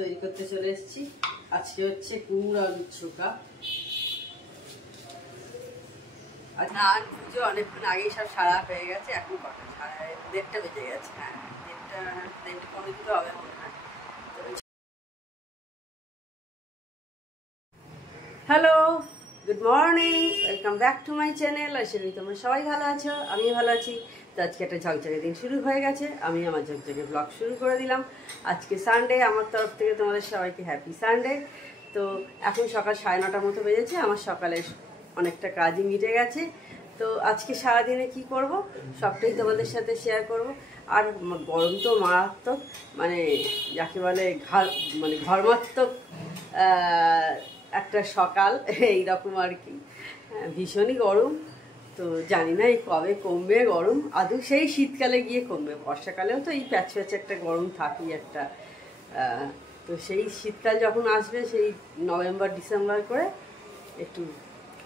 তৈরি করতে চলে এসেছি। আজকে হচ্ছে কুমড়ো আলুর ছোকা। আর ধান পুজো অনেকক্ষণ আগেই সব সারা হয়ে গেছে। এখন কটা? 1:30 বেজে গেছে। হ্যাঁ, 1:30 হবে মনে হয়। Hello, good morning, welcome back to my channel. আশা করি তোমরা সবাই ভালো আছো, আমিও ভালো আছি। তো আজকে একটা ঝকঝকে দিন শুরু হয়ে গেছে, আমি আমার ঝকঝকে ব্লগ শুরু করে দিলাম। আজকে সানডে, আমার তরফ থেকে তোমাদের সবাইকে হ্যাপি সানডে। তো এখন সকাল 9:30 মতো বেজেছে, আমার সকালে অনেকটা কাজই মিটে গেছে। তো আজকে সারাদিনে কি করব সবটাই তোমাদের সাথে শেয়ার করব। আর গরম তো মারাত্মক, মানে যাকে বলে ঘর্মাত্মক একটা সকাল এইরকম আর কি। ভীষণই গরম। তো জানি না এই কবে কমবে গরম, আদৌ সেই শীতকালে গিয়ে কমবে। বর্ষাকালেও তো এই প্যাচ প্যাচ একটা গরম থাকেই একটা। তো সেই শীতকাল যখন আসবে, সেই নভেম্বর ডিসেম্বর করে একটু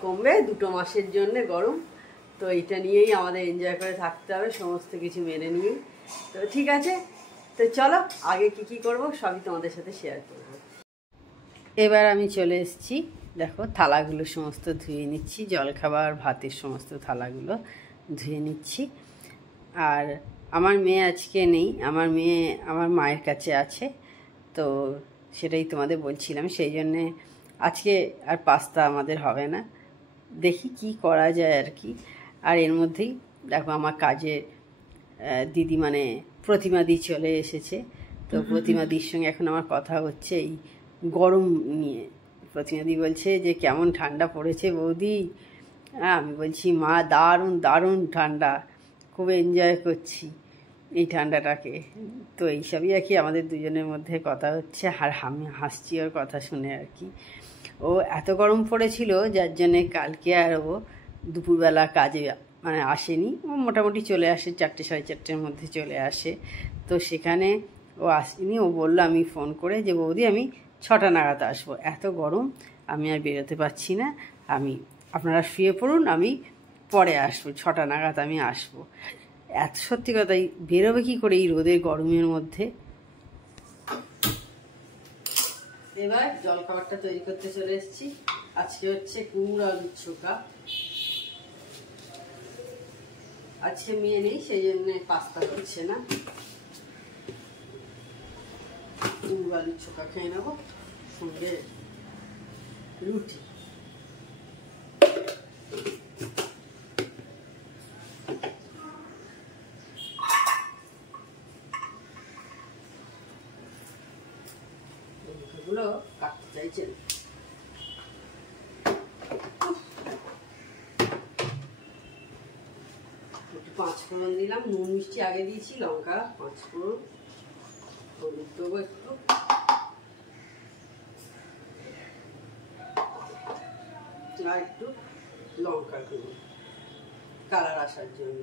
কমবে, 2 মাসের জন্যে গরম। তো এইটা নিয়েই আমাদের এনজয় করে থাকতে হবে, সমস্ত কিছু মেনে নিয়ে। তো ঠিক আছে, তো চলো আগে কি করব সবই তোমাদের সাথে শেয়ার করব। এবার আমি চলে এসেছি, দেখো থালাগুলো সমস্ত ধুয়ে নিচ্ছি, জলখাবার ভাতের সমস্ত থালাগুলো ধুয়ে নিচ্ছি। আর আমার মেয়ে আজকে নেই, আমার মেয়ে আমার মায়ের কাছে আছে। তো সেটাই তোমাদের বলছিলাম, সেই জন্যে আজকে আর পাস্তা আমাদের হবে না, দেখি কি করা যায় আর কি। আর এর মধ্যেই দেখো আমার কাজের দিদি মানে প্রতিমাদি চলে এসেছে। তো প্রতিমাদির সঙ্গে এখন আমার কথা হচ্ছে এই গরম নিয়ে। প্রতিমাদি বলছে যে কেমন ঠান্ডা পড়েছে বৌদি। আমি বলছি মা দারুণ দারুণ ঠান্ডা, খুব এনজয় করছি এই ঠান্ডাটাকে। তো এইসবই আর কি আমাদের দুজনের মধ্যে কথা হচ্ছে। আর আমি হাসছি ওর কথা শুনে আর কি। ও এত গরম পড়েছিল যার জন্যে কালকে আর ও দুপুরবেলা কাজে মানে আসেনি। ও মোটামুটি চলে আসে 4টে 4:30-র মধ্যে চলে আসে। তো সেখানে ও আসেনি। ও বললো আমি ফোন করে যে বৌদি আমি 6টা নাগাদ আসবো, এত গরম আমি আর বেরোতে পারছি না, আপনারা শুয়ে পড়ুন, আমি পরে আসবো, 6টা নাগাদ আমি আসবো। এত সত্যি কথাই বেরোবে কী করে এই রোদের গরমের মধ্যে। এবার জলখাবারটা তৈরি করতে চলে এসেছি। আজকে হচ্ছে কুমড়ো আলুর ছোকা। আজকে মেয়ে নেই, সেই জন্য পাস্তা হচ্ছে না, কুমড়ো আলুর ছোকা খেয়ে নেবো, সঙ্গে রুটি। গুলো কাটতে চাইছেন। একটু 5 ফোড়ন দিলাম, নুন মিষ্টি আগে দিয়েছি, লঙ্কা 5 ফোড়ন, হলুদ দেবো একটু, আর একটু লঙ্কা দেবো কালার আসার জন্য।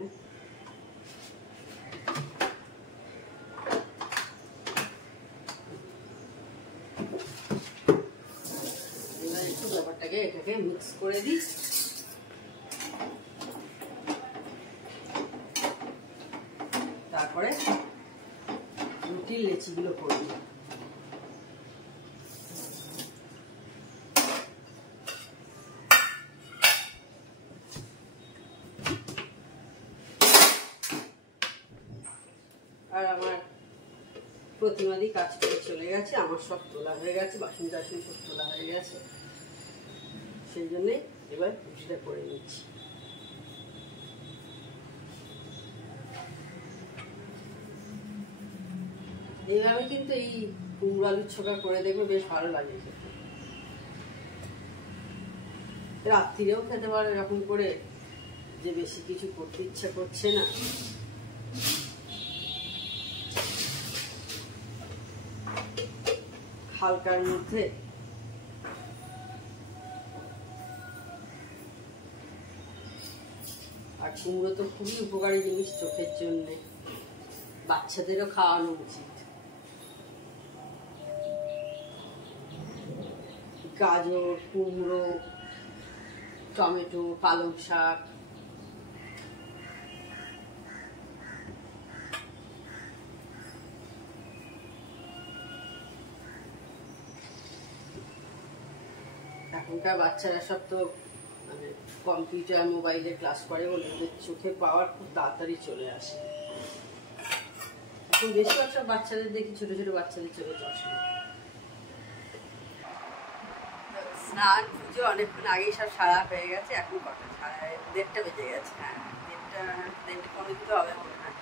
এবার একটু ব্যাপারটাকে এটাকে মিক্স করে দিই। তারপরে রুটির লেচিগুলো করে দিই। আর আমার প্রতিমাদি কাজ করে চলে গেছে, আমার সব তোলা হয়ে গেছে, বাসন টাসন সব তোলা হয়ে গেছে। সেই জন্যে এবার রুটিটা করে নিচ্ছি। এইভাবে কিন্তু এই কুমড়ো আলুর ছোকা করে দেখবে, বেশ ভালো লাগে খেতে। রাত্রিরেও খেতে পারো এরকম করে, যে বেশি কিছু করতে ইচ্ছা করছে না। হালকার মধ্যে আর কুমড়ো তো খুবই উপকারী জিনিস চোখের জন্য, বাচ্চাদেরও খাওয়ানো উচিত। গাজর, কুমড়ো, টমেটো, পালং শাক, এখনকার বাচ্চারা সব তো মানে কম্পিউটার মোবাইলে ক্লাস করে বলে ওদের চোখে পাওয়ার খুব তাড়াতাড়ি চলে আসে। এখন বেশিরভাগ সব বাচ্চাদের দেখি, ছোট ছোট বাচ্চাদের চোখে চশমা। স্নান পুজো অনেকক্ষণ আগেই সব সারা হয়ে গেছে। এখন কটা? 1:30 বেজে গেছে। হ্যাঁ, 1:30 কোনো কিছু হবে মনে হয়।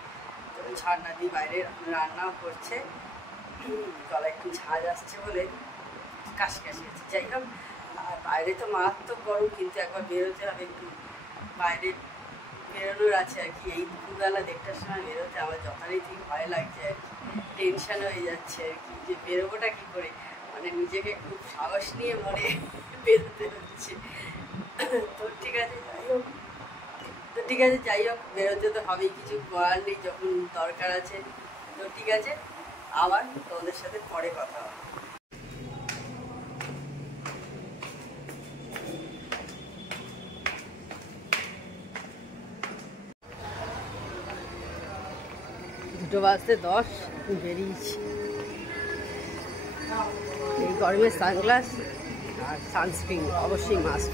তো ছাড়না দিয়ে বাইরে রান্নাও করছে, গলা একটু ঝাঁজ আসছে বলে কাশি কাশি আছে। যাই হোক, আর বাইরে তো মারাত্মক গরম, কিন্তু একবার বেরোতে হবে, একটু বাইরে বেরোনোর আছে আর কি। এই দুপুরবেলা 1:30টার সময় বেরোতে আমার যথারীতি ভয় লাগছে আর কি, টেনশন হয়ে যাচ্ছে আর কি, যে বেরোবোটা কী করে। মানে নিজেকে খুব সাহস নিয়ে মনে বেরোতে হচ্ছে। তো ঠিক আছে, যাই হোক বেরোতে তো হবেই, কিছু করার নেই, যখন দরকার আছে। তো ঠিক আছে, আবার তোমাদের সাথে পরে কথা হবে। দুটো বাজতে 10, বেরিয়েছি। এই গরমে সানগ্লাস আর সানস্ক্রিন অবশ্যই মাস্ট।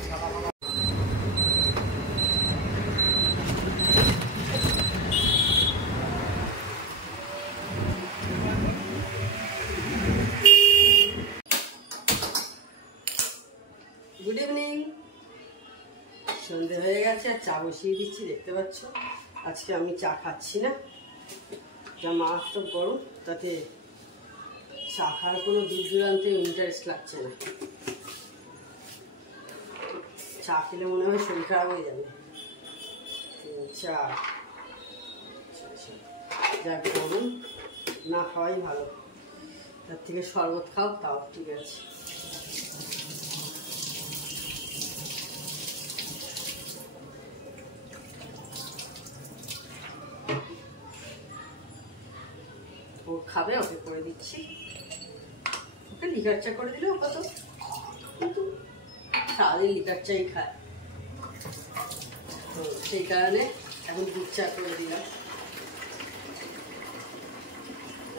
Good evening. সন্ধে হয়ে গেছে আর চা বসিয়ে দিচ্ছি, দেখতে পাচ্ছ। আজকে আমি চা খাচ্ছি না, যা মারাত্মক গরম, তাতে চা খাওয়ার কোনো দূর দূরান্তে ইন্টারেস্ট লাগছে না। চা খেলে মনে হয় শরীর খারাপ হয়ে যাবে। চা যা গরম, না খাওয়াই ভালো। তার থেকে শরবত খাও, তাও ঠিক আছে। ও খাবে, ওকে করে দিচ্ছি। ওকে লিকার চা করে দিলেও কত, কিন্তু সারাদিন লিকার চাই খায়, তো সেই কারণে এখন দুধ চা করে দিলাম।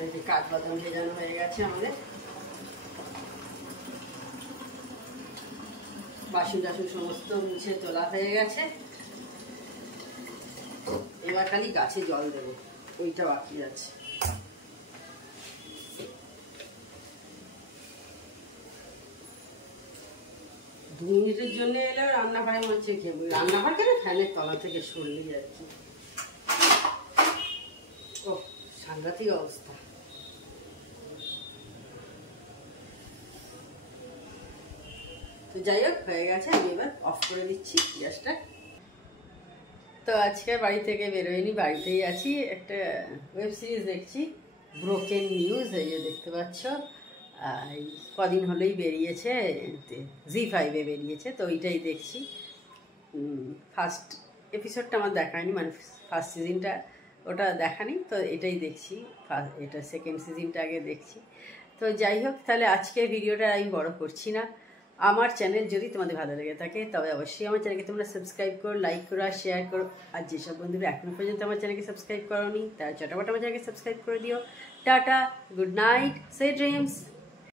এই যে কাঠবাদাম ভেজানো হয়ে গেছে আমাদের। বাসন টাসন সমস্ত মুছে তোলা হয়ে গেছে। এবার খালি গাছে জল দেবো, ওইটা বাকি আছে। দু মিনিটের জন্য এলেও রান্নাঘরে মনে হচ্ছে খেয়ে, রান্নাঘর কেন, ফ্যানের তলা থেকে সরলেই আর কি। ও সাংঘাতিক অবস্থা। তো যাই হোক, হয়ে গেছে, আমি এবার অফ করে দিচ্ছি গ্যাসটা। তো আজকে বাড়ি থেকে বেরোয়নি, বাড়িতেই আছি। একটা ওয়েব সিরিজ দেখছি, ব্রোকেন নিউজ, এই যে দেখতে পাচ্ছ। এই কদিন হলেই বেরিয়েছে, জি5-এ বেরিয়েছে, তো ওইটাই দেখছি। ফার্স্ট এপিসোডটা আমার দেখায়নি, মানে ফার্স্ট সিজনটা ওটা দেখানি, তো এটাই দেখছি। এটা সেকেন্ড সিজনটা আগে দেখছি। তো যাই হোক, তাহলে আজকে ভিডিওটা আমি বড় করছি না। আমার চ্যানেল যদি তোমাদের ভালো লেগে থাকে, তবে অবশ্যই আমার চ্যানেলকে তোমরা সাবস্ক্রাইব করো, লাইক করো আর শেয়ার করো। আর যেসব বন্ধুরা এখনো পর্যন্ত আমার চ্যানেলকে সাবস্ক্রাইব করোনি, তারা চটাপট আমার চ্যানেলকে সাবস্ক্রাইব করে দিও। Tata, good night, sweet dreams.